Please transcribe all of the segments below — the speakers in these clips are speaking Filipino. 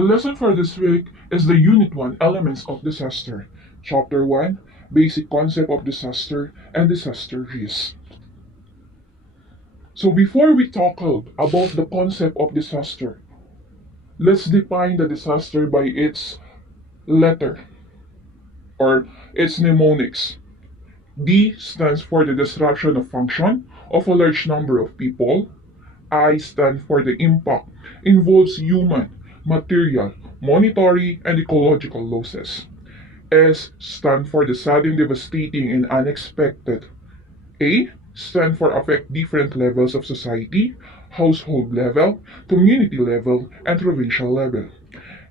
The lesson for this week is the Unit 1 Elements of Disaster, Chapter 1 Basic Concept of Disaster and Disaster Risk. So, before we talk about the concept of disaster, let's define the disaster by its letter or its mnemonics. D stands for the disruption of function of a large number of people. I stand for the impact involves human, material, monetary, and ecological losses. S stand for the sudden, devastating, and unexpected. A stand for affect different levels of society, household level, community level, and provincial level.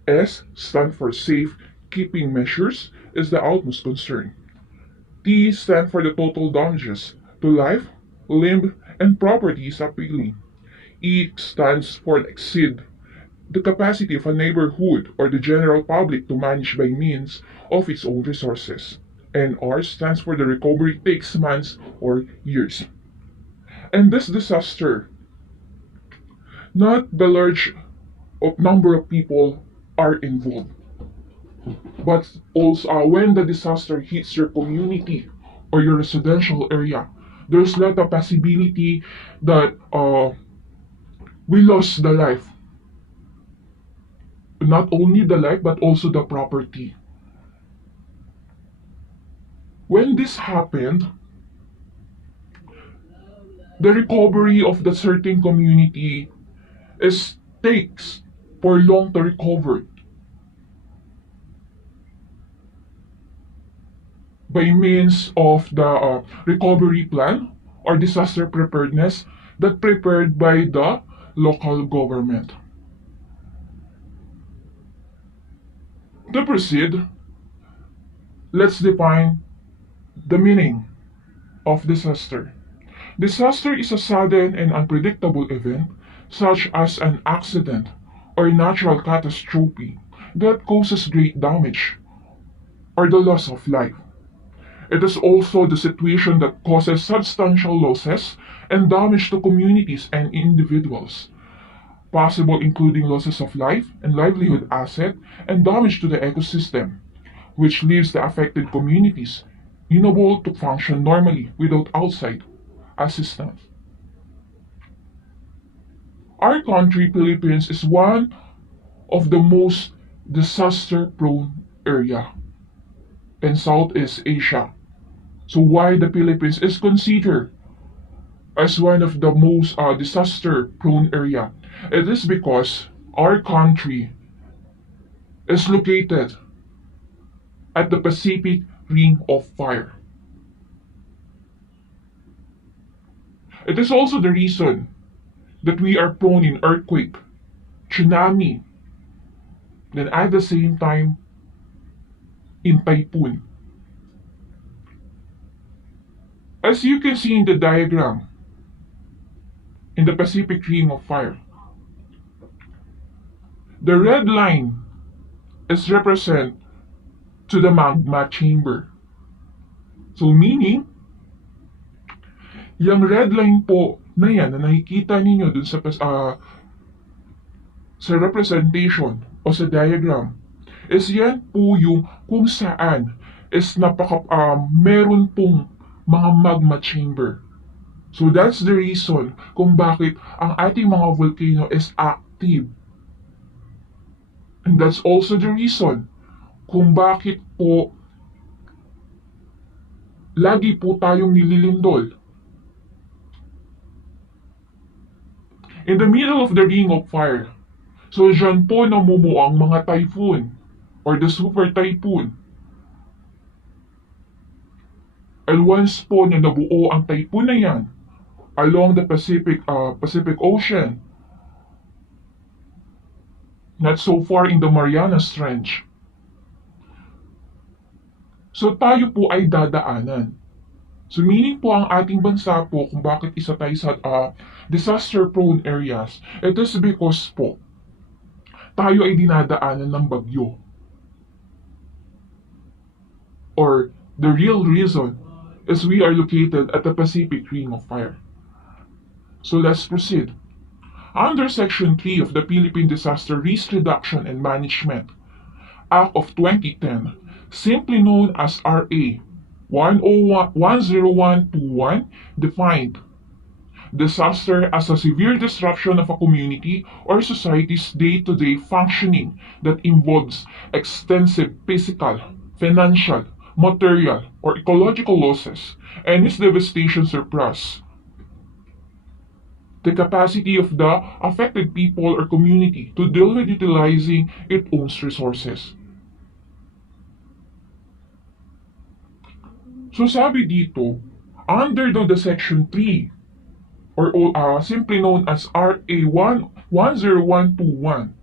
S stand for safe keeping measures is the utmost concern. T stand for the total damages to life, limb, and property is appealing. E stands for exceed the capacity of a neighborhood or the general public to manage by means of its own resources. And R stands for the recovery takes months or years. And this disaster, not the large number of people are involved, but also when the disaster hits your community or your residential area, there's a lot of possibility that we lost the life. Not only the life, but also the property. When this happened, the recovery of the certain community takes for long to recover by means of the recovery plan or disaster preparedness that prepared by the local government. To proceed, let's define the meaning of disaster. Disaster is a sudden and unpredictable event, such as an accident or natural catastrophe, that causes great damage or the loss of life. It is also the situation that causes substantial losses and damage to communities and individuals, possible including losses of life and livelihood asset and damage to the ecosystem, which leaves the affected communities unable to function normally without outside assistance. Our country, Philippines, is one of the most disaster-prone area in Southeast Asia. So why the Philippines is considered as one of the most disaster-prone area? It is because our country is located at the Pacific Ring of Fire. It is also the reason that we are prone in earthquake, tsunami, then at the same time in typhoon. As you can see in the diagram, in the Pacific Ring of Fire, the red line is represent to the magma chamber. So meaning, yung red line po na yan na nakikita ninyo dun sa representation o sa diagram is yan po yung kung saan is meron pong mga magma chamber. So that's the reason kung bakit ang ating mga volcano is active. And that's also the reason kung bakit po lagi po tayong nililindol. In the middle of the ring of fire, so dyan po namumuo ang mga typhoon or the super typhoon. And once po na nabuo ang typhoon na yan along the Pacific Ocean, not so far in the Marianas Trench, so tayo po ay dadaanan. So meaning po ang ating bansa po kung bakit isa tayo sa disaster-prone areas, it is because po tayo ay dinadaanan ng bagyo. Or the real reason is we are located at the Pacific Ring of Fire. So let's proceed. Under Section 3 of the Philippine Disaster Risk Reduction and Management Act of 2010, simply known as RA 10121, defined disaster as a severe disruption of a community or society's day-to-day functioning that involves extensive physical, financial, material, or ecological losses, and its devastation surpass the capacity of the affected people or community to deal with utilizing its own resources. So sabi dito, under the Section 3 or simply known as RA 10121.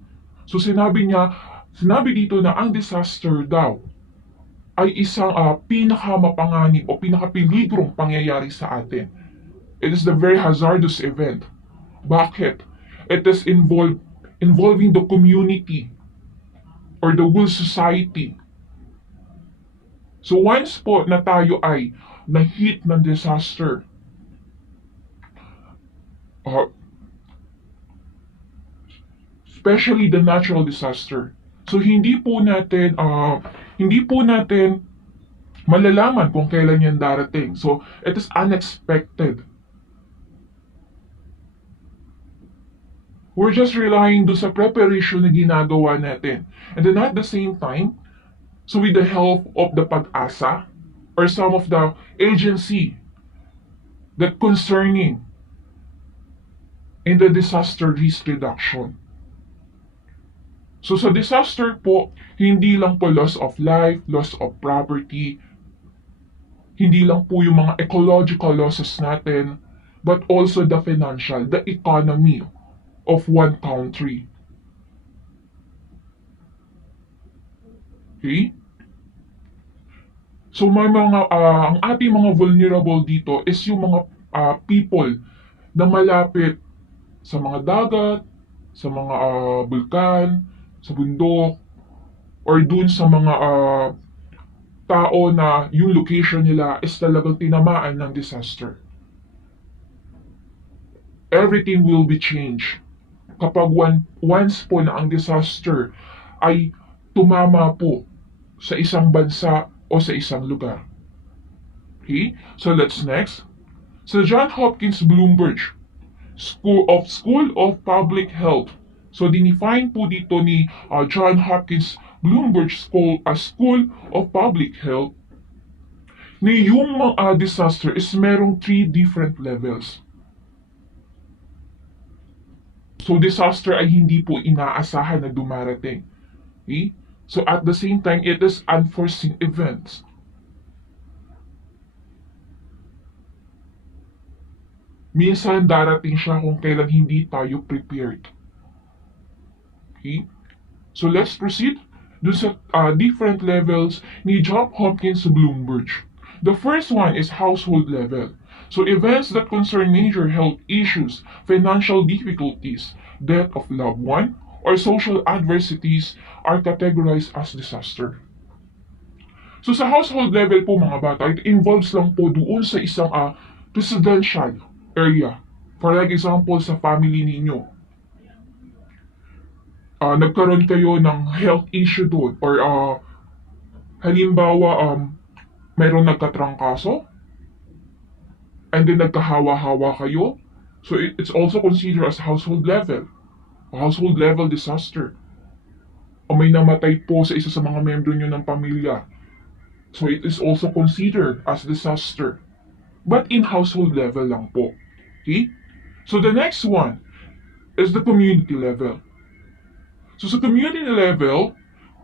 So sinabi dito na ang disaster daw ay isang pinakamapanganib o pinakapiligrong pangyayari sa atin. It is the very hazardous event. Bakit? It is involving the community or the whole society. So once po na tayo ay na-hit ng disaster, especially the natural disaster. So hindi po natin malalaman kung kailan yan darating. So it is unexpected. We're just relying do sa preparation na ginagawa natin. And then at the same time, so with the help of the Pag-asa or some of the agency that concerning in the disaster risk reduction. So sa disaster po, hindi lang po loss of life, loss of property, hindi lang po yung mga ecological losses natin, but also the financial, the economy of one country. Okay? So may ang ating mga vulnerable dito is yung mga people na malapit sa mga dagat, sa mga bulkan, sa bundok, or dun sa mga tao na yung location nila is talagang tinamaan ng disaster. Everything will be changed kapag once po na ang disaster ay tumama po sa isang bansa o sa isang lugar. Okay? So let's next. So John Hopkins Bloomberg School of Public Health. So dinefine po dito ni John Hopkins Bloomberg School of Public Health na yung disaster is merong 3 different levels. So disaster ay hindi po inaasahan na dumarating. Okay? So at the same time, it is unforeseen events. Minsan darating siya kung kailan hindi tayo prepared. Okay? So let's proceed dun sa different levels ni John Hopkins Bloomberg. The first one is household level. So events that concern major health issues, financial difficulties, death of loved one, or social adversities are categorized as disaster. So sa household level po mga bata, it involves lang po doon sa isang residential area. For like example, sa family ninyo. Nagkaroon kayo ng health issue doon or halimbawa mayroon nagkatrangkaso and then nagkahawa-hawa kayo. So it's also considered as household level. A household level disaster. O may namatay po sa isa sa mga membro nyo ng pamilya. So it is also considered as disaster. But in household level lang po. Okay? So the next one is the community level. So sa community level,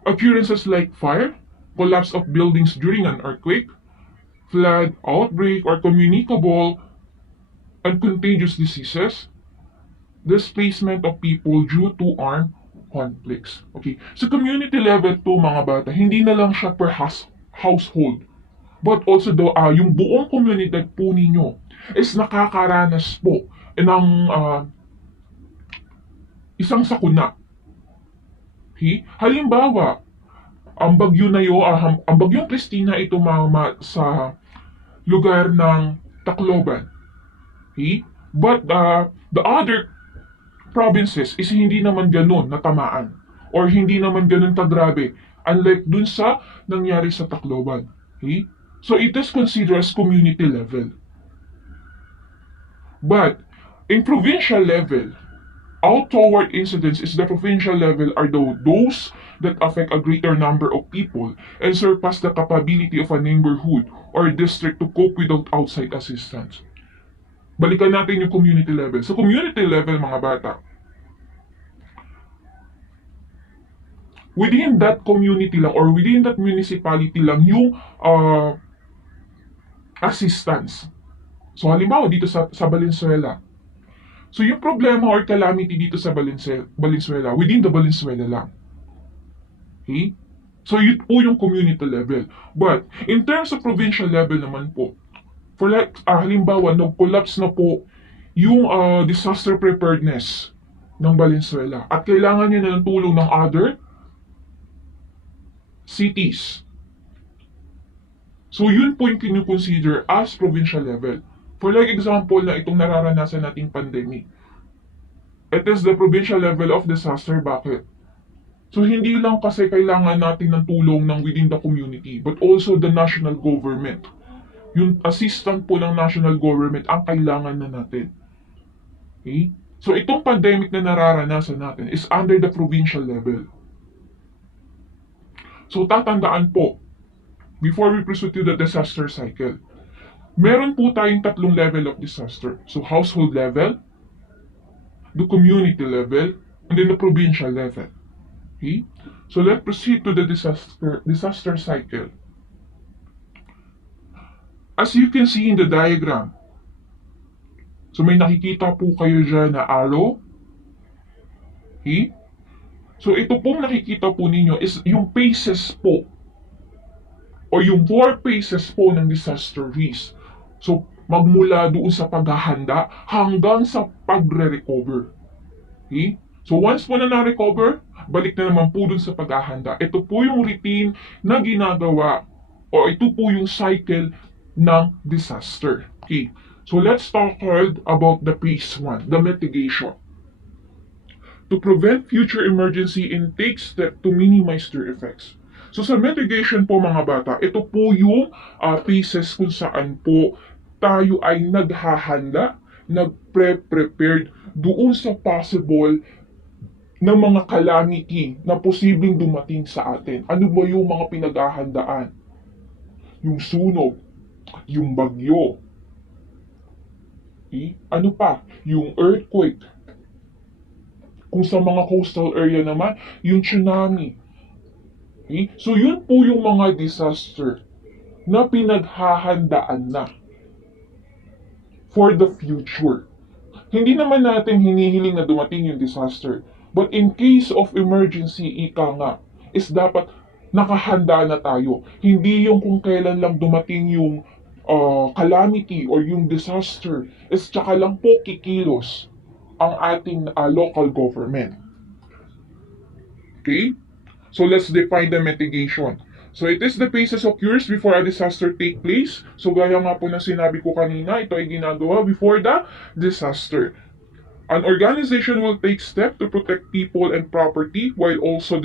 occurrences like fire, collapse of buildings during an earthquake, flood, outbreak, or communicable and contagious diseases, displacement of people due to armed conflicts. Okay, so community level to mga bata, hindi na lang siya per household, but also yung buong komunidad po ninyo is nakakaranas po ng isang sakuna. Okay? Halimbawa, ang bagyong Christina ito sa lugar ng Tacloban. Okay? But the other provinces is hindi naman ganun natamaan or hindi naman ganun kagrabe unlike dun sa nangyari sa Tacloban. Okay? So it is considered as community level. But in provincial level, outward incidents is the provincial level are those that affect a greater number of people and surpass the capability of a neighborhood or district to cope without outside assistance. Balikan natin yung community level. Sa community level, mga bata, within that community lang or within that municipality lang yung assistance. So halimbawa dito sa Valenzuela, so yung problema or calamity dito sa Valenzuela, within the Valenzuela lang. Okay? So yun po yung community level. But in terms of provincial level naman po, for like, halimbawa, nag-collapse na po yung disaster preparedness ng Valenzuela at kailangan niya na ng tulong ng other cities. So yun po yung kinu-consider as provincial level. For like example na itong nararanasan nating pandemic, it is the provincial level of disaster. Bakit? So hindi lang kasi kailangan natin ng tulong ng within the community, but also the national government. Yung assistant po ng national government ang kailangan na natin. Okay? So itong pandemic na nararanasan natin is under the provincial level. So tatandaan po, before we proceed to the disaster cycle, meron po tayong tatlong level of disaster. So household level, the community level, and then the provincial level. Okay? So let's proceed to the disaster cycle. As you can see in the diagram, so may nakikita po kayo dyan na arrow. Okay? So ito pong nakikita po ninyo is yung phases po o yung 4 phases po ng disaster risk. So magmula doon sa paghahanda hanggang sa pagre-recover. Okay? So once po na na-recover, balik na naman po doon sa paghahanda. Ito po yung routine na ginagawa o ito po yung cycle ng disaster. Okay. So let's talk about the phase 1, the mitigation. To prevent future emergency and take steps to minimize their effects. So sa mitigation po mga bata, ito po yung phases kung saan po tayo ay naghahanda, nagprepared doon sa possible na mga calamity na posibleng dumating sa atin. Ano ba yung mga pinaghahandaan? Yung sunog, yung bagyo, ano pa? Yung earthquake. Kung sa mga coastal area naman, yung tsunami. Okay? So yun po yung mga disaster na pinaghahandaan na for the future. Hindi naman natin hinihiling na dumating yung disaster. But in case of emergency, ika nga, is dapat nakahanda na tayo. Hindi yung kung kailan lang dumating yung calamity or yung disaster, is tsaka lang po kikilos ang ating local government. Okay? So let's define the mitigation. So it is the phases occurs before a disaster take place. So gaya nga po na sinabi ko kanina, ito ay ginagawa before the disaster. An organization will take steps to protect people and property while also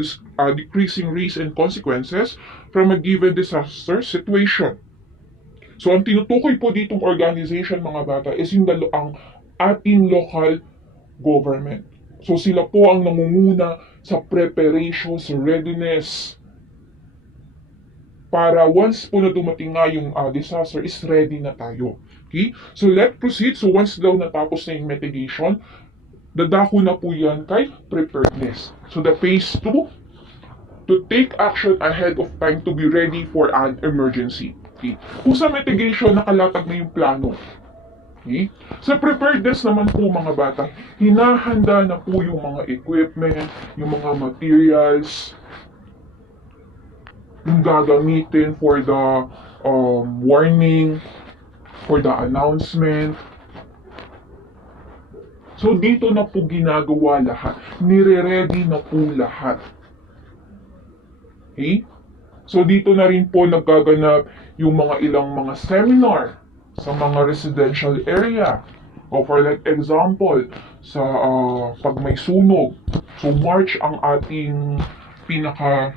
decreasing risk and consequences from a given disaster situation. So ang tinutukoy po ditong organization mga bata is yung ang ating local government. So sila po ang nangunguna sa preparation, sa readiness, para once po na dumating nga yung disaster is ready na tayo. Okay? So let's proceed. So once daw natapos na yung mitigation, dadako na po yan kay preparedness. So the phase 2, to take action ahead of time to be ready for an emergency. Okay? Kung sa mitigation, nakalatag na yung plano. Okay? Sa preparedness naman po mga bata, hinahanda na po yung mga equipment, yung mga materials, yung gagamitin for the warning, for the announcement. So dito na po ginagawa lahat. Nire-ready na po lahat. Okay? So dito na rin po nagaganap yung mga ilang mga seminar sa mga residential area. O for like example, sa pag may sunog, so March ang ating pinaka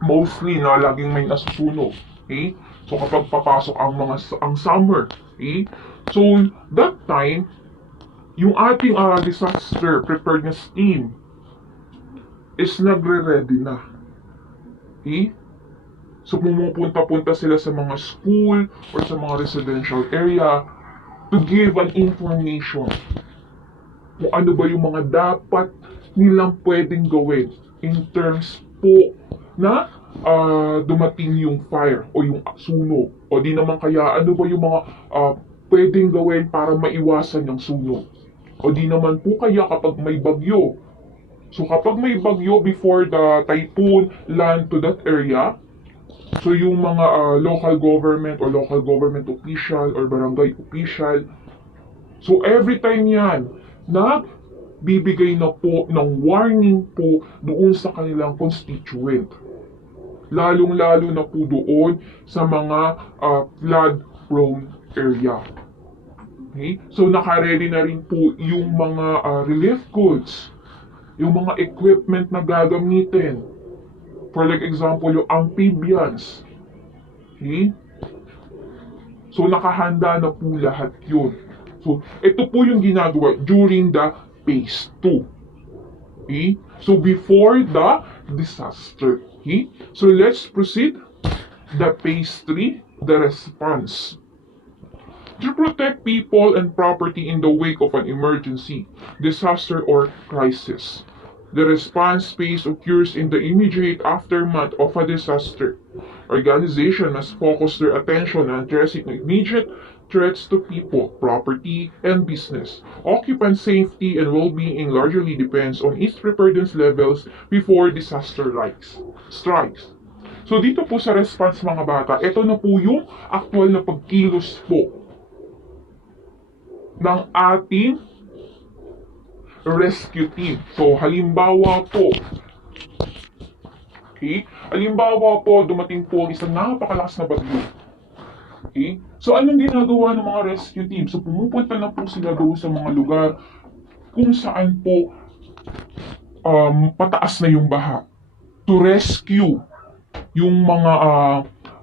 mostly na laging may nasusunog. Okay? So kapag papasok ang summer, okay? So that time, yung ating disaster preparedness team is nagre-ready na. Okay? So pumupunta-punta sila sa mga school or sa mga residential area to give an information kung ano ba yung mga dapat nilang pwedeng gawin in terms po na dumating yung fire o yung sunog. O di naman kaya ano ba yung mga pwedeng gawin para maiwasan yung sunog. O di naman po kaya kapag may bagyo. So kapag may bagyo before the typhoon land to that area, so yung mga local government or local government official or barangay official, so every time yan, nagbibigay na po ng warning po doon sa kanilang constituent. Lalong-lalo na po doon sa mga flood-prone area. Okay? So naka-ready na rin po yung mga relief goods, yung mga equipment na gagamitin. For like example, yung amphibians. Okay? So nakahanda na po lahat yun. So ito po yung ginagawa during the phase 2. Okay? So before the disaster. Okay? So let's proceed. The phase 3, the response. To protect people and property in the wake of an emergency, disaster, or crisis. The response phase occurs in the immediate aftermath of a disaster. Organization must focus their attention on addressing immediate threats to people, property, and business. Occupant safety and well-being largely depends on its preparedness levels before disaster strikes. So dito po sa response mga bata, ito na po yung actual na pagkilos po ng ating rescue team. So, halimbawa po, okay? Halimbawa po, dumating po ang isang napakalakas na bagyo. Okay? So, anong ginagawa ng mga rescue team? So, pumupunta na po sila doon sa mga lugar kung saan po pataas na yung baha to rescue yung mga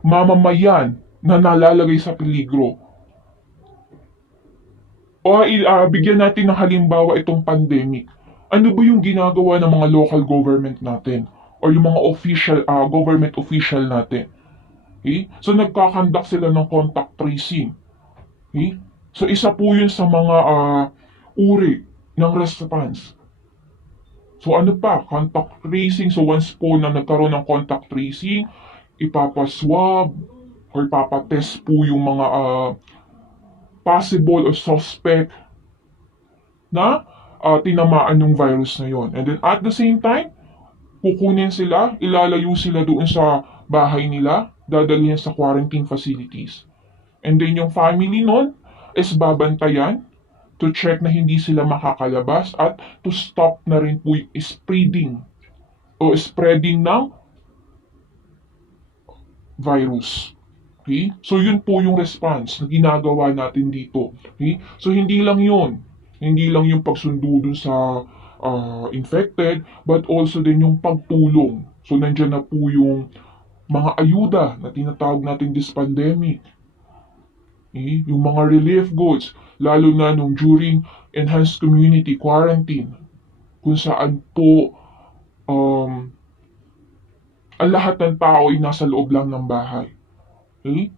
mamamayan na nalalagay sa peligro. O bigyan natin ng halimbawa itong pandemic. Ano ba yung ginagawa ng mga local government natin? Or yung mga official, government official natin? Okay? So nagkakandak sila ng contact tracing. Okay? So isa po yun sa mga uri ng response. So ano pa? Contact tracing. So once po na nagkaroon ng contact tracing, ipapaswab or ipapatest po yung mga possible or suspect na tinamaan yung virus na yon. And then at the same time, kukunin sila, ilalayo sila doon sa bahay nila, dadalhin sa quarantine facilities. And then yung family nun is babantayan to check na hindi sila makakalabas at to stop na rin po yung spreading ng virus. Okay? So yun po yung response na ginagawa natin dito. Okay? So hindi lang yun. Hindi lang yung pagsundo dun sa infected, but also din yung pagtulong. So nandyan na po yung mga ayuda na tinatawag natin this pandemic. Okay? Yung mga relief goods, lalo na nung during enhanced community quarantine, kung saan po ang lahat ng tao ay nasa loob lang ng bahay. Okay?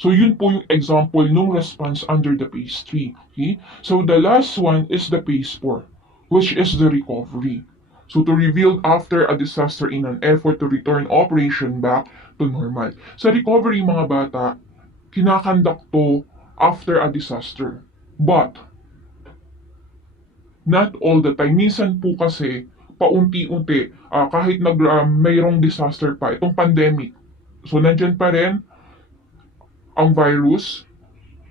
So yun po yung example ng response under the phase 3. Okay? So the last one is the phase 4, which is the recovery. So to rebuild after a disaster in an effort to return operation back to normal. Sa recovery mga bata, kinakandak to after a disaster. But, not all the time. Minsan po kasi, paunti-unti, kahit mayroong disaster pa, itong pandemic. So nandyan pa rin ang virus,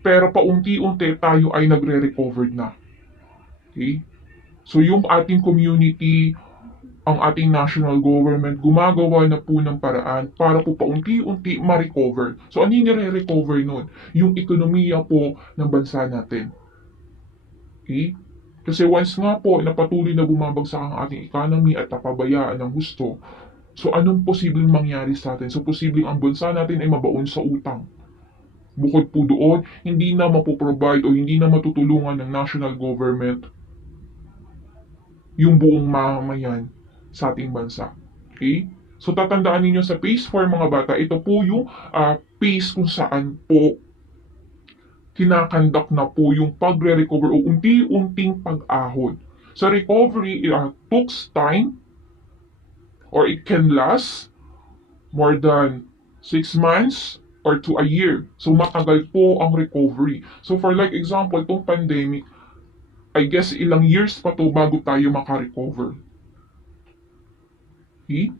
pero paunti-unti tayo ay nagre-recover na. Okay? So yung ating community, ang ating national government, gumagawa na po ng paraan para po paunti-unti ma-recover. So ano yung nire-recover nun? Yung ekonomiya po ng bansa natin. Okay? Kasi once nga po na patuloy na bumabagsak ang ating economy at napabayaan ng gusto, so anong posibleng mangyari sa atin? So posibleng ang bansa natin ay mabaon sa utang. Bukod po doon, hindi na mapoprovide o hindi na matutulungan ng national government yung buong mamamayan sa ating bansa. Okay? So tatandaan ninyo sa phase 4 mga bata, ito po yung phase kung saan po kinakandak na po yung pagre-recover o unti-unting pag-ahon. Sa recovery, takes time or it can last more than 6 months or to a year. So matagal po ang recovery. So for like example, itong pandemic, I guess ilang years pa to bago tayo makarecover. Okay?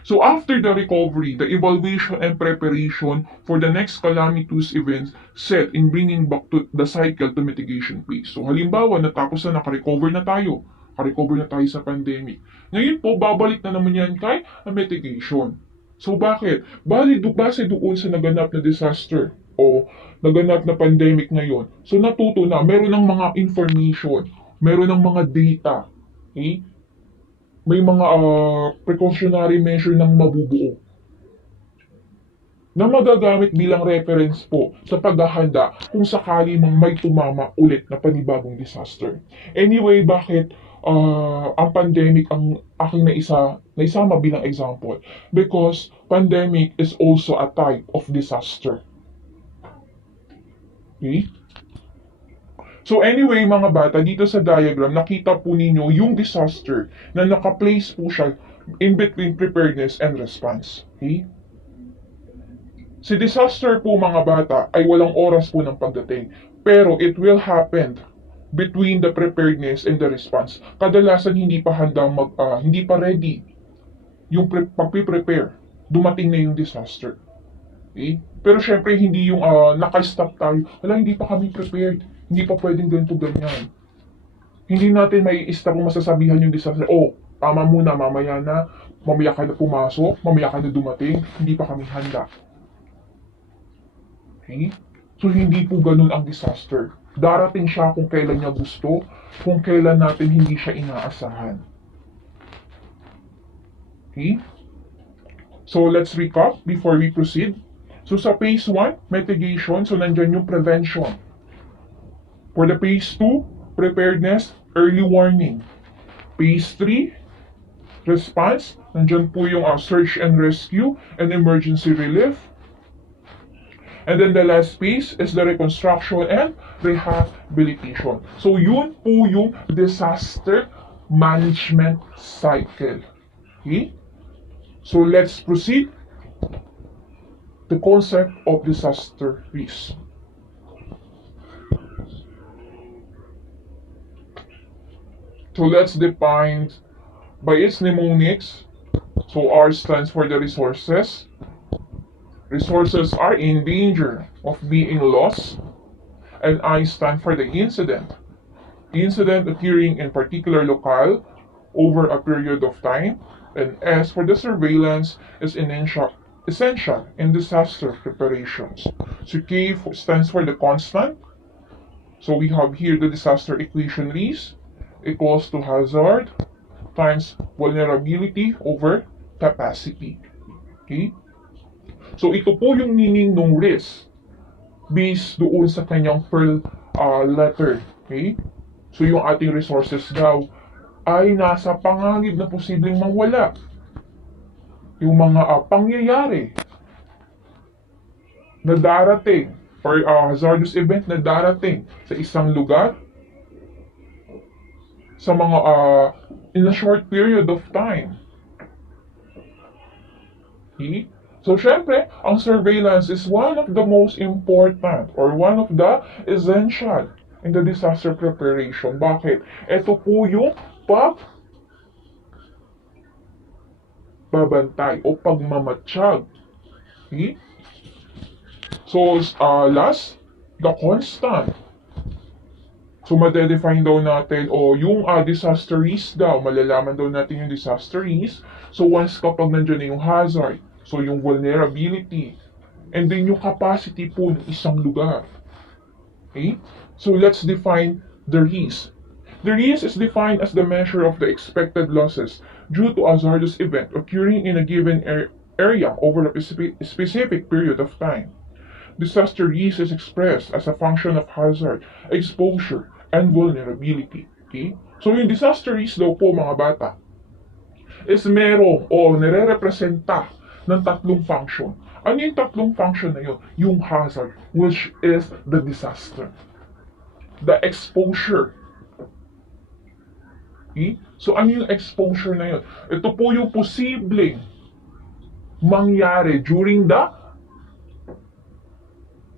So after the recovery, the evaluation and preparation for the next calamitous events set in bringing back to the cycle to mitigation phase. So halimbawa, natapos na, nakarecover na tayo. Nakarecover na tayo sa pandemic. Ngayon po, babalik na naman yan kay mitigation. So bakit? Base doon sa naganap na disaster o naganap na pandemic ngayon. So natuto na, meron ng mga information, meron ng mga data. Okay? May mga precautionary measure ng mabubuo na magagamit bilang reference po sa paghahanda kung sakali mang may tumama ulit na panibagong disaster. Anyway, bakit ang pandemic ang aking naisama bilang example? Because pandemic is also a type of disaster. Okay? So anyway mga bata, dito sa diagram, nakita po ninyo yung disaster na naka-place po siya in between preparedness and response. Okay? Si disaster po mga bata ay walang oras po ng pagdating. Pero it will happen between the preparedness and the response. Kadalasan hindi pa hindi pa ready yung pag-prepare. Dumating na yung disaster. Okay? Pero syempre hindi yung naka-stop tayo. Wala, hindi pa kami prepared. Hindi pa pwedeng ganito ganyan. Hindi natin may stop kung masasabihan yung disaster. Oh, tama muna, mamaya ka na pumasok, mamaya ka na dumating, hindi pa kami handa. Okay? So hindi po ganun ang disaster. Darating siya kung kailan niya gusto, kung kailan natin hindi siya inaasahan. Okay? So let's recap before we proceed. So sa phase 1, mitigation, so nandyan yung prevention. For the phase 2, preparedness, early warning. Phase 3, response, nandyan po yung search and rescue and emergency relief. And then the last phase is the reconstruction and rehabilitation. So yun po yung disaster management cycle. Okay? So let's proceed. The concept of disaster risk. So let's define by its mnemonics. So R stands for the resources. Resources are in danger of being lost. And I stand for the incident. Incident occurring in particular locale over a period of time. And S for the surveillance is essential in disaster preparations. So K stands for the constant. So we have here the disaster equation risk equals to hazard times vulnerability over capacity. Okay? So ito po yung meaning ng risk based doon sa kanyang pearl letter. Okay? So yung ating resources daw ay nasa panganib na posibleng mawala. Yung mga pangyayari na darating or hazardous event na darating sa isang lugar sa mga in a short period of time. Okay? So syempre, ang surveillance is one of the most important or one of the essential in the disaster preparation. Bakit? Ito po yung pagbabantay o pagmamatsyag. Okay? So last, the constant. So, madedefine daw natin, yung disaster risk daw, malalaman daw natin yung disaster risk. So, once kapag nandiyan na yung hazard, so yung vulnerability, and then yung capacity po ng isang lugar. Okay? So, let's define The risk. The risk is defined as the measure of the expected losses due to a hazardous event occurring in a given area over a specific period of time. Disaster risk is expressed as a function of hazard, exposure, and vulnerability. Okay? So yung disaster risk daw po mga bata is merong o nire-representa ng tatlong function. Ano yung tatlong function na yun? Yung hazard, which is the disaster. The exposure. Okay? So ano yung exposure na yun? Ito po yung posibleng mangyari during the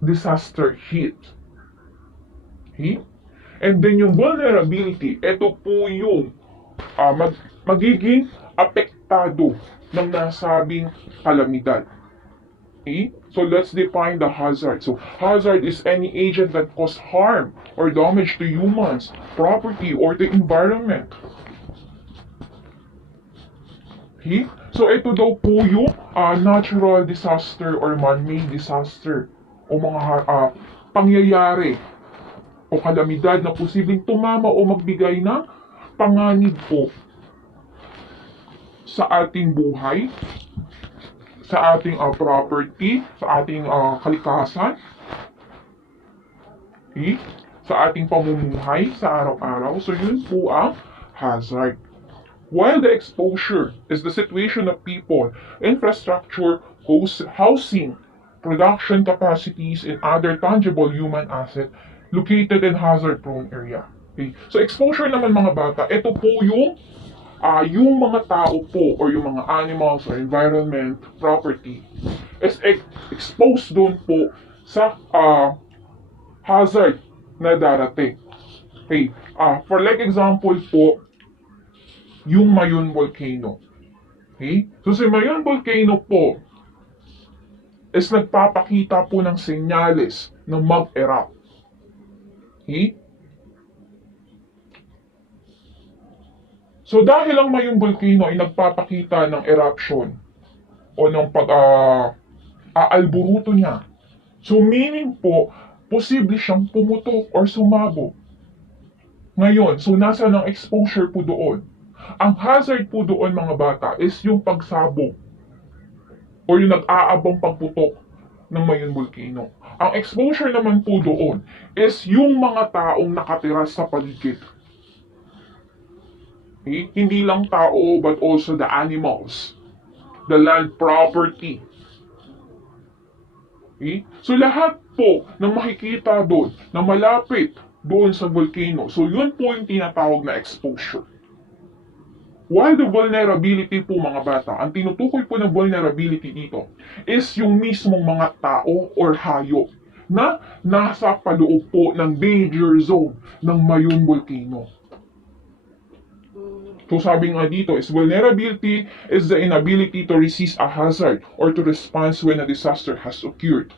disaster hit. Okay? And then yung vulnerability, ito po yung magiging apektado ng nasabing kalamidad. Okay? So let's define the hazard. So hazard is any agent that cause harm or damage to humans, property, or the environment. Okay? So ito daw po yung natural disaster or man-made disaster o mga pangyayari o kalamidad na posibleng tumama o magbigay ng panganib po sa ating buhay, sa ating property, sa ating kalikasan, okay? Sa ating pamumuhay sa araw-araw. So yun po ang hazard. While the exposure is the situation of people, infrastructure, housing, production capacities, and other tangible human asset located in hazard-prone area. Okay? So exposure naman mga bata, ito po yung mga tao po or yung mga animals or environment, property is exposed doon po sa hazard na darating. Okay. For like example po, yung Mayon volcano. Okay? So si Mayon volcano po is nagpapakita po ng senyales na mag-erupt. Okay? So dahil ang Mayon volcano ay nagpapakita ng eruption o ng aalburuto niya, so meaning po, posible siyang pumutok or sumabog. Ngayon, so nasa ng exposure po doon. Ang hazard po doon mga bata is yung pagsabog o yung nag-aabang pagputok ng Mayon volcano. Ang exposure naman po doon is yung mga taong nakatira sa paligid. Okay? Hindi lang tao but also the animals, the land property. Okay? So lahat po ng makikita doon na malapit doon sa volcano, so yun po yung tinatawag na exposure. While the vulnerability po mga bata, ang tinutukoy po ng vulnerability dito is yung mismong mga tao or hayop na nasa paloob po ng danger zone ng Mayon volcano. So sabi nga dito is vulnerability is the inability to resist a hazard or to respond when a disaster has occurred.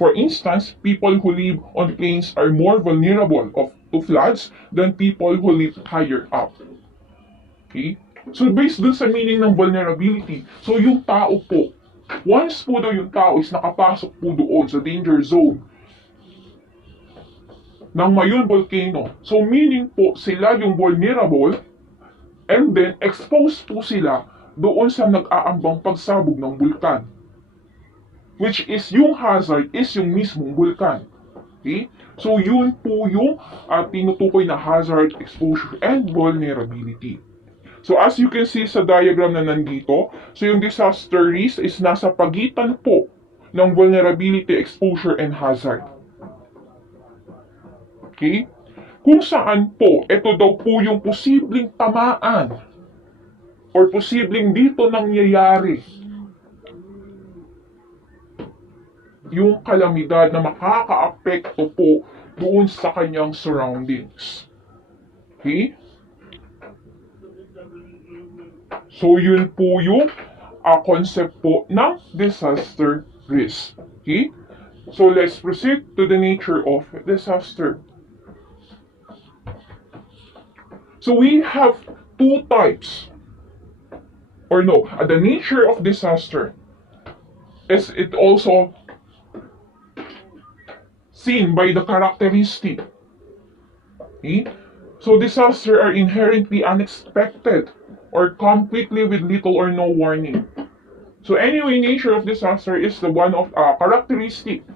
For instance, people who live on plains are more vulnerable to floods than people who live higher up. Okay? So based dun sa meaning ng vulnerability, so yung tao po, once po daw yung tao is nakapasok po doon sa danger zone ng Mayon volcano, so meaning po sila yung vulnerable and then exposed po sila doon sa nag-aambang pagsabog ng bulkan. Which is yung hazard is yung mismong bulkan. Okay? So yun po yung tinutukoy na hazard, exposure, and vulnerability. So as you can see sa diagram na nandito, so yung disaster risk is nasa pagitan po ng vulnerability, exposure, and hazard. Okay? Kung saan po, ito daw po yung posibleng tamaan or posibleng dito nangyayari yung kalamidad na makaka-apekto po doon sa kanyang surroundings. Okay? So, yun po yung concept po ng disaster risk. Okay? So, let's proceed to the nature of disaster. So, we have two types. Or no, the nature of disaster is it also seen by the characteristic. Okay? So disasters are inherently unexpected or come quickly with little or no warning. So anyway, nature of disaster is the one of characteristic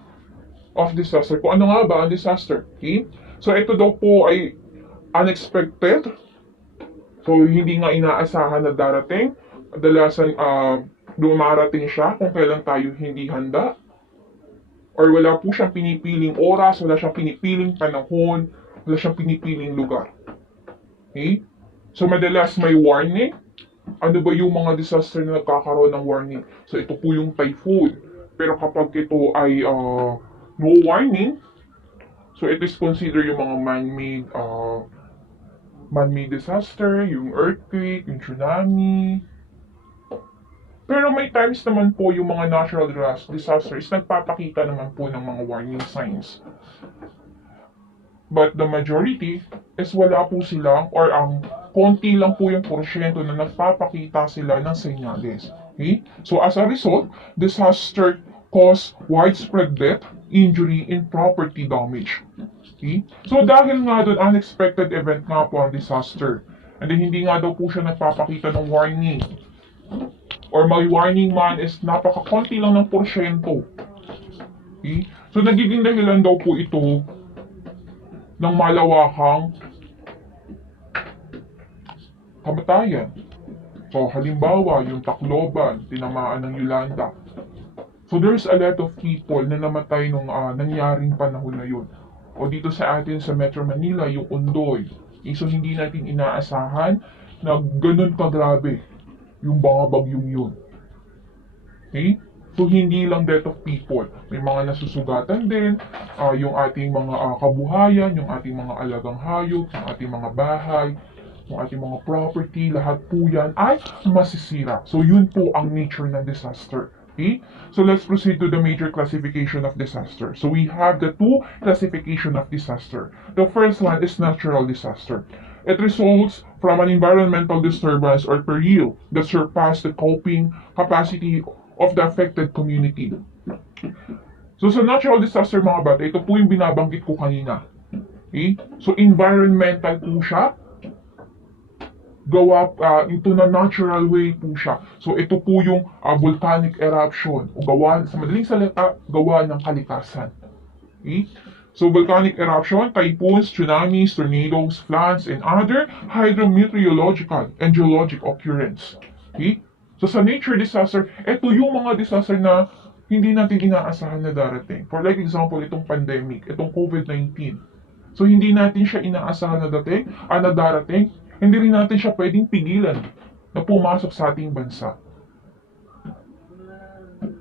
of disaster. Kung ano nga ba ang disaster? Okay? So ito daw po ay unexpected. So hindi nga inaasahan na darating. Kadalasan dumarating siya kung kailan tayo hindi handa. Or wala po siyang pinipiling oras, wala siyang pinipiling panahon, wala siyang pinipiling lugar. Okay? So madalas may warning. Ano ba yung mga disaster na nagkakaroon ng warning? So ito po yung typhoon. Pero kapag ito ay no warning, so it is considered yung mga man-made disaster, yung earthquake, yung tsunami. Pero may times naman po yung mga natural disasters nagpapakita naman po ng mga warning signs. But the majority is wala po sila or ang konti lang po yung porsyento na nagpapakita sila ng senyales. Okay? So as a result, disaster cause widespread death, injury, and property damage. Okay? So dahil nga doon unexpected event nga po ang disaster, and then hindi nga daw po siya nagpapakita ng warning, or may warning man is napakakonti lang ng porsyento. Okay? So nagiging dahilan daw po ito ng malawakang kamatayan. So halimbawa, yung Tacloban, tinamaan ng Yolanda. So there's a lot of people na namatay nung nangyaring panahon na yun. O dito sa atin sa Metro Manila, yung Ondoy. So hindi natin inaasahan na ganun kagrabe yung mga bagyong yun. Okay? So hindi lang death of people. May mga nasusugatan din, yung ating mga kabuhayan, yung ating mga alagang hayop, yung ating mga bahay, yung ating mga property, lahat po yan ay masisira. So yun po ang nature ng disaster. Okay? So let's proceed to the major classification of disaster. So we have the two classification of disaster. The first one is natural disaster. It results from an environmental disturbance or peril that surpass the coping capacity of the affected community. So sa natural disaster mga bata, ito po yung binabanggit ko kanina. Okay? So environmental po siya, gawa ito na natural way po siya. So ito po yung volcanic eruption o gawa, sa madaling salita, gawa ng kalikasan. Okay? So volcanic eruption, typhoons, tsunamis, tornadoes, floods, and other hydrometeorological and geologic occurrence. Okay? So sa nature disaster, ito yung mga disaster na hindi natin inaasahan na darating. For like example, itong pandemic, itong COVID-19. So hindi natin siya inaasahan na darating, hindi rin natin siya pwedeng pigilan na pumasok sa ating bansa.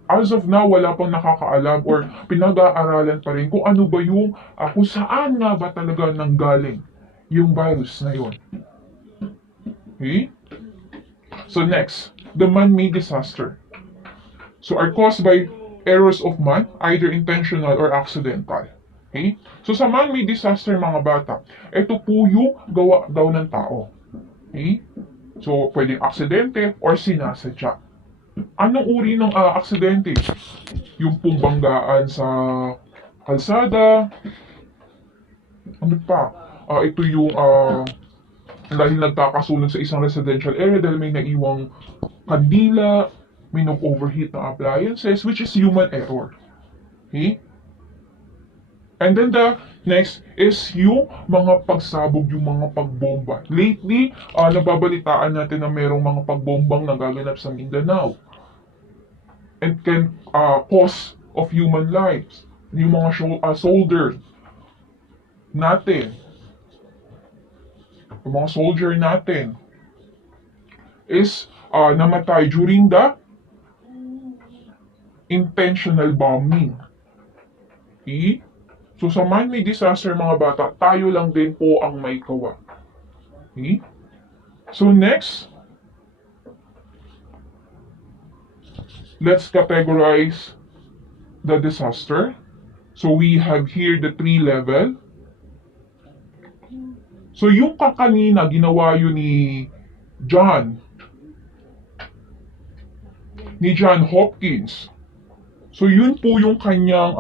As of now, wala pang nakakaalam or pinag-aaralan pa rin kung ano ba yung, kung saan nga ba talaga nanggaling yung virus na yun. Okay? So next, the man-made disaster. So are caused by errors of man, either intentional or accidental. Okay? So sa man-made disaster mga bata, ito po yung gawa daw ng tao. Okay? So pwedeng aksidente or sinasadya. Anong uri ng aksidente? Yung pong banggaan sa kalsada. Ano pa? Ito yung dahil nagkakasunod sa isang residential area dahil may naiwang kandila, may nag-overheat na appliances, which is human error. Okay? And then the next is yung mga pagsabog, yung mga pagbomba. Lately, nababalitaan natin na mayroong mga pagbombang nagaganap sa Mindanao. And can cause of human lives. Yung mga soldier natin, yung mga soldier natin is namatay during the intentional bombing. Okay? So sa man-made disaster mga bata, tayo lang din po ang may kawa. Okay? So next, let's categorize the disaster. So we have here the 3 level. So yung kanina ginawa yun ni John Hopkins. So yun po yung kanyang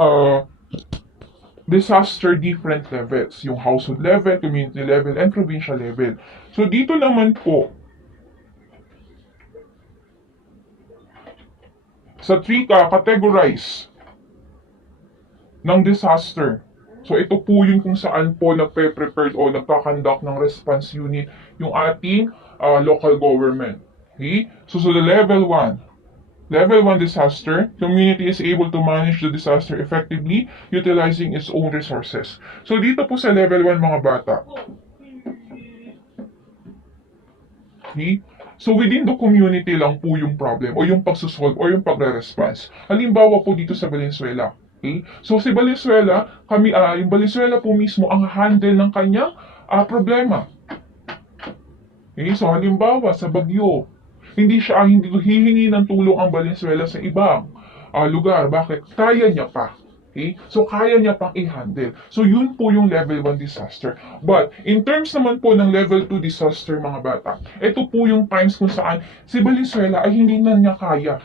disaster different levels. Yung household level, community level, and provincial level. So dito naman po, sa 3 categorize ng disaster. So ito po yung kung saan po nagpe-prepared o nagkakandak ng response unit yung ating local government. Okay? So the level 1. Level 1 disaster, community is able to manage the disaster effectively utilizing its own resources. So dito po sa level 1 mga bata. Okay? So within the community lang po yung problem o yung pagsusolve o yung pagre-response. Halimbawa po dito sa Valenzuela. Okay? So si Valenzuela, yung Valenzuela po mismo ang handle ng kanyang problema. Okay? So halimbawa sa Bagyo, hindi hihingi ng tulong ang Valenzuela sa ibang lugar. Bakit? Kaya niya pa. Okay? So, kaya niya pang i-handle. So, yun po yung level 1 disaster. But, in terms naman po ng level 2 disaster, mga bata, ito po yung times kung saan si Valenzuela ay hindi na niya kaya.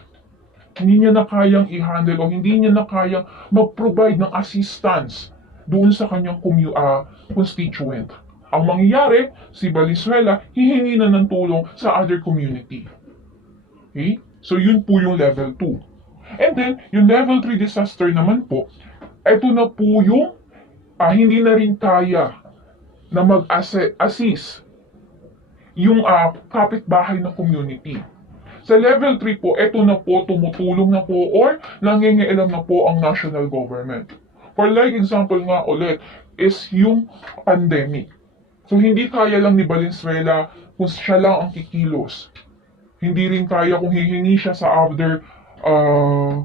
Hindi niya na kayang i-handle o hindi niya na kayang mag-provide ng assistance doon sa kanyang constituent. Ang mangyayari, si Valenzuela hihingi na ng tulong sa other community. Okay? So, yun po yung level 2. And then, yung level 3 disaster naman po, ito na po yung hindi na rin kaya na mag-assist yung kapitbahay na community. Sa level 3 po, ito na po, tumutulong na po or nangingialam na po ang national government. For like example nga ulit, is yung pandemic. So, hindi kaya lang ni Valenzuela kung siya lang ang kikilos. Hindi rin kaya kung hihingi siya sa other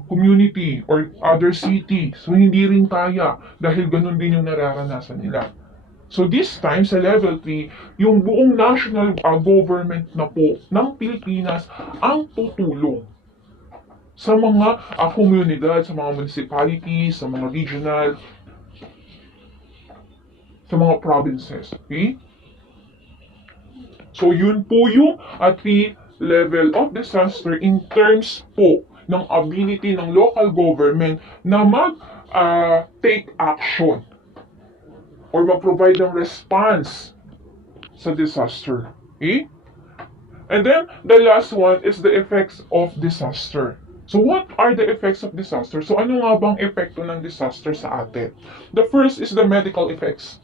community or other city. So, hindi rin kaya dahil ganun din yung nararanasan nila. So, this time, sa level 3, yung buong national government na po ng Pilipinas ang tutulong sa mga komunidad, sa mga municipalities, sa mga regional, sa mga provinces. Okay? So, yun po yung 3 level of disaster in terms po ng ability ng local government na mag-take action or mag-provide ng response sa disaster. Okay? And then, the last one is the effects of disaster. So, what are the effects of disaster? So, ano nga bang epekto ng disaster sa atin? The first is the medical effects.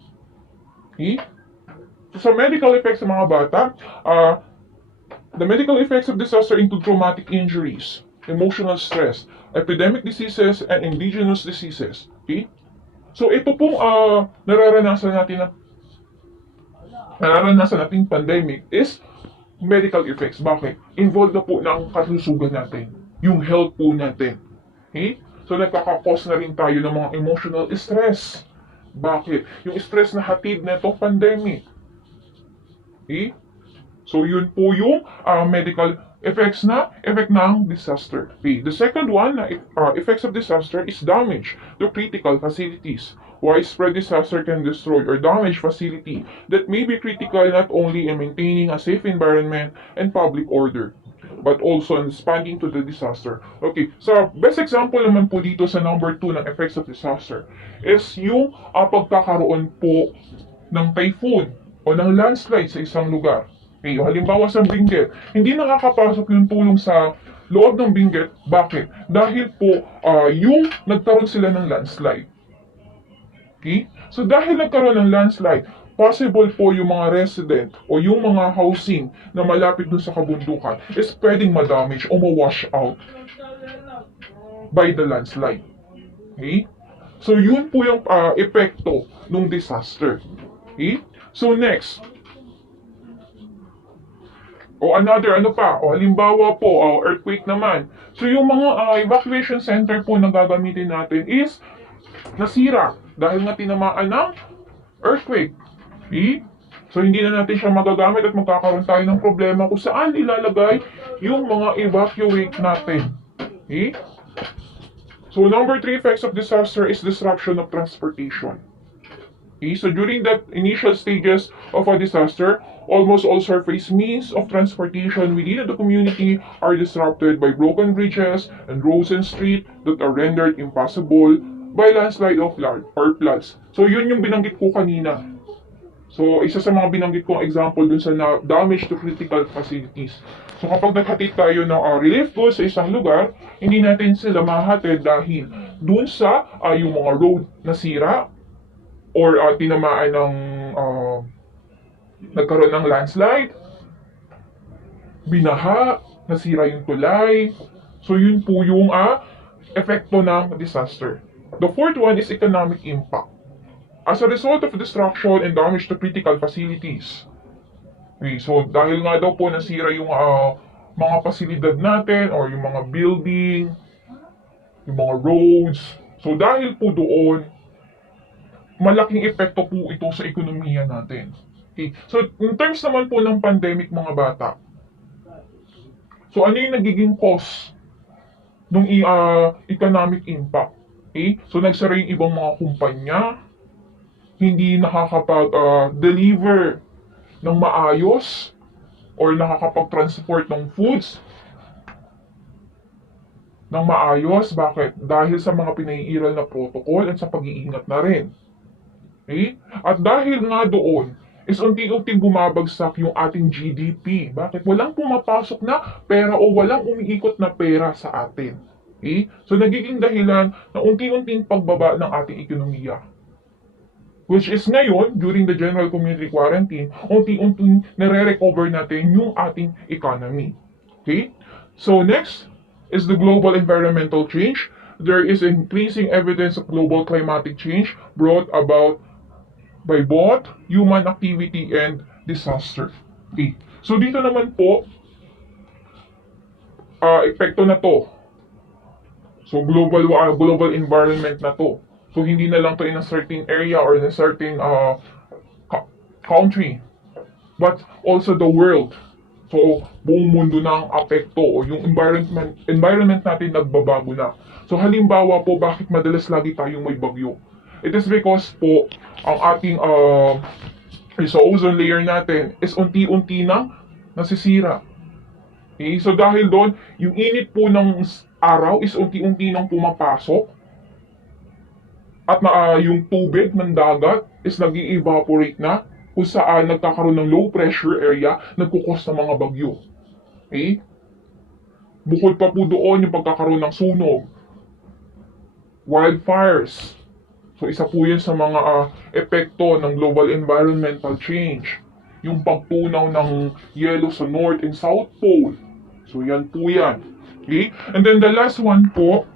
Okay? So, sa medical effects sa mga bata, the medical effects of disaster include traumatic injuries, emotional stress, epidemic diseases, and indigenous diseases. Okay? So, ito pong nararanasan nating pandemic is medical effects. Bakit? Involved na po ng kalusugan natin. Yung health po natin. Okay? So, nagkakakos na rin tayo ng mga emotional stress. Bakit? Yung stress na hatid na itong pandemic. Okay? So, yun po yung medical effect ng disaster. Okay. The second one, effects of disaster is damage to critical facilities. Widespread disaster can destroy or damage facility that may be critical not only in maintaining a safe environment and public order, but also in responding to the disaster. Okay, so best example naman po dito sa number 2 ng effects of disaster is yung pagkakaroon po ng typhoon o ng landslide sa isang lugar. Okay, halimbawa sa Benguet, hindi nakakapasok yung tulong sa loob ng Benguet. Bakit? Dahil po yung nagkaroon sila ng landslide. Okay? So dahil nagkaroon ng landslide, possible po yung mga resident o yung mga housing na malapit dun sa kabundukan is pwedeng ma-damage o ma-wash out by the landslide. Okay? So yun po yung epekto ng disaster. Okay? So next, o halimbawa po, earthquake naman. So yung mga evacuation center po na gagamitin natin is nasira dahil nga tinamaan ng earthquake. Okay? So hindi na natin siya magagamit at magkakaroon tayo ng problema kung saan ilalagay yung mga evacuate natin. Okay? So number 3 effects of disaster is disruption of transportation. Okay? So during the initial stages of a disaster, almost all surface means of transportation within the community are disrupted by broken bridges and roads and streets that are rendered impassable by landslide of flood or floods. So yun yung binanggit ko kanina. So isa sa mga binanggit kong example dun sa damage to critical facilities. So kapag naghatid tayo ng relief goods sa isang lugar, hindi natin sila mahatid dahil dun sa yung mga road na sira or tinamaan ng nagkaroon ng landslide, binaha, nasira yung tulay. So yun po yung epekto ng disaster. The fourth one is economic impact. As a result of destruction and damage to critical facilities. Okay, so dahil nga daw po nasira yung mga pasilidad natin or yung mga building, yung mga roads. So dahil po doon, malaking epekto po ito sa ekonomiya natin. Okay, so in terms naman po ng pandemic mga bata, so ano yung nagiging cause ng economic impact? Okay, so nagsara yung ibang mga kumpanya, hindi nakakapag-deliver ng maayos or nakakapag-transport ng foods ng maayos. Bakit? Dahil sa mga pinaiiral na protocol at sa pag-iingat na rin. Okay? At dahil nga doon, is unti-unting bumabagsak yung ating GDP. Bakit? Walang pumapasok na pera o walang umiikot na pera sa atin. Okay? So nagiging dahilan na unti-unting pagbaba ng ating ekonomiya. Which is ngayon, during the general community quarantine, unti-unting nare-recover natin yung ating economy. Okay? So next is the global environmental change. There is increasing evidence of global climatic change brought about by both human activity and disaster. Okay. So dito naman po, epekto na to. So global environment na to. So hindi na lang to in a certain area or in a certain country, but also the world. So buong mundo na ang apekto o yung environment natin nagbabago na. So halimbawa po, bakit madalas lagi tayong may bagyo? It is because po ang ating sa ozone layer natin is unti-unti nang nasisira. Okay? So dahil doon, yung init po ng araw is unti-unti nang pumapasok. At yung tubig ng dagat is nag-evaporate na kung saan nagkakaroon ng low pressure area, nagkukos ng mga bagyo. Okay? Bukod pa po doon yung pagkakaroon ng sunog, wildfires. So isa po yan sa mga epekto ng global environmental change. Yung pagtunaw ng yelo sa North and South Pole. So yan po yan. Okay? And then the last one po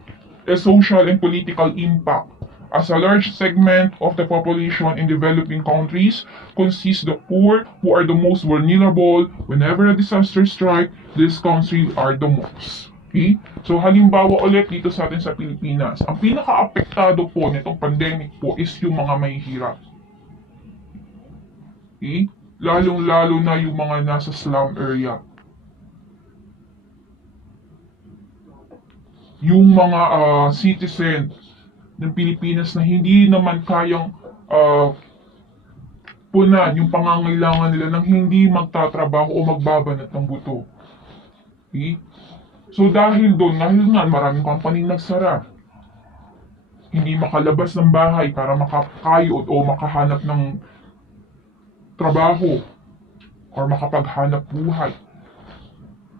is social and political impact. As a large segment of the population in developing countries consists the poor who are the most vulnerable. Whenever a disaster strikes, these countries are the most. Okay? So halimbawa ulit dito sa atin sa Pilipinas, ang pinaka-apektado po nitong pandemic po is yung mga mahihirap. Okay? Lalong-lalo na yung mga nasa slum area. Yung mga citizen ng Pilipinas na hindi naman kayang punan yung pangangailangan nila nang hindi magtatrabaho o magbabanat ng buto. Okay? So dahil doon, dahil nga maraming company nagsara, hindi makalabas ng bahay para makakayod o makahanap ng trabaho or makapaghanap buhay.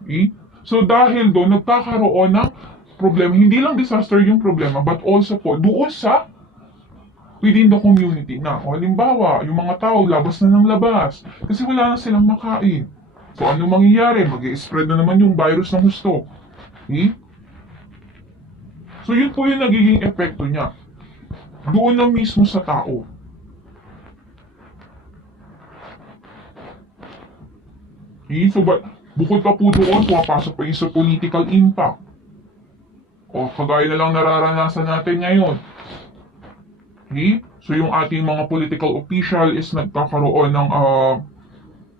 Okay? So dahil doon, nagkakaroon ng problema, hindi lang disaster yung problema, but also po doon sa within the community na. O halimbawa, yung mga tao labas na ng labas kasi wala na silang makain. So ano mangyayari? Mag-i-spread na naman yung virus ng gusto. Okay? So yun po yung nagiging epekto niya. Doon na mismo sa tao. Okay? So bukod pa po doon, pumapasok pa yung sa political impact. O kagaya na lang nararanasan natin ngayon. Okay? So yung ating mga political official is nagkakaroon ng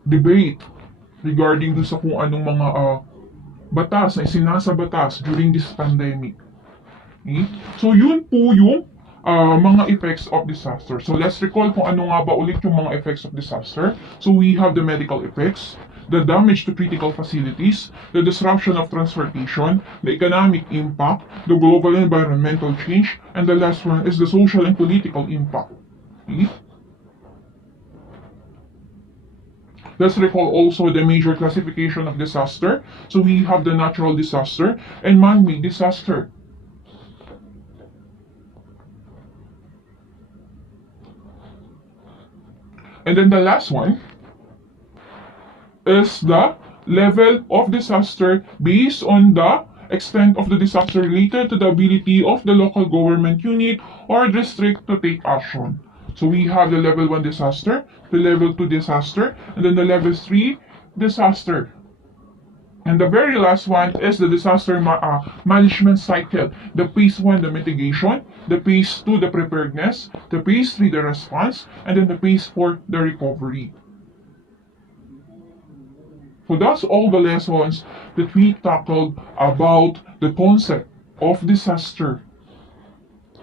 debate regarding dun sa kung anong mga batas na isinasabatas during this pandemic. Okay? So yun po yung mga effects of disaster. So let's recall kung ano nga ba ulit yung mga effects of disaster. So we have the medical effects. the damage to critical facilities, the disruption of transportation, the economic impact, the global environmental change, and the last one is the social and political impact. Okay? Let's recall also the major classification of disaster. So we have the natural disaster and man-made disaster. And then the last one is the level of disaster based on the extent of the disaster related to the ability of the local government unit or district to take action. So we have the level 1 disaster, the level 2 disaster, and then the level 3 disaster. And the very last one is the disaster management cycle. The phase 1, the mitigation, the phase 2, the preparedness, the phase 3, the response, and then the phase 4, the recovery. So that's all the lessons that we tackled about the concept of disaster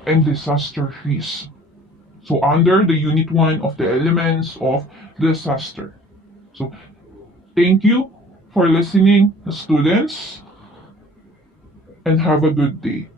and disaster risk. So under the unit 1 of the elements of disaster. So thank you for listening, students, and have a good day.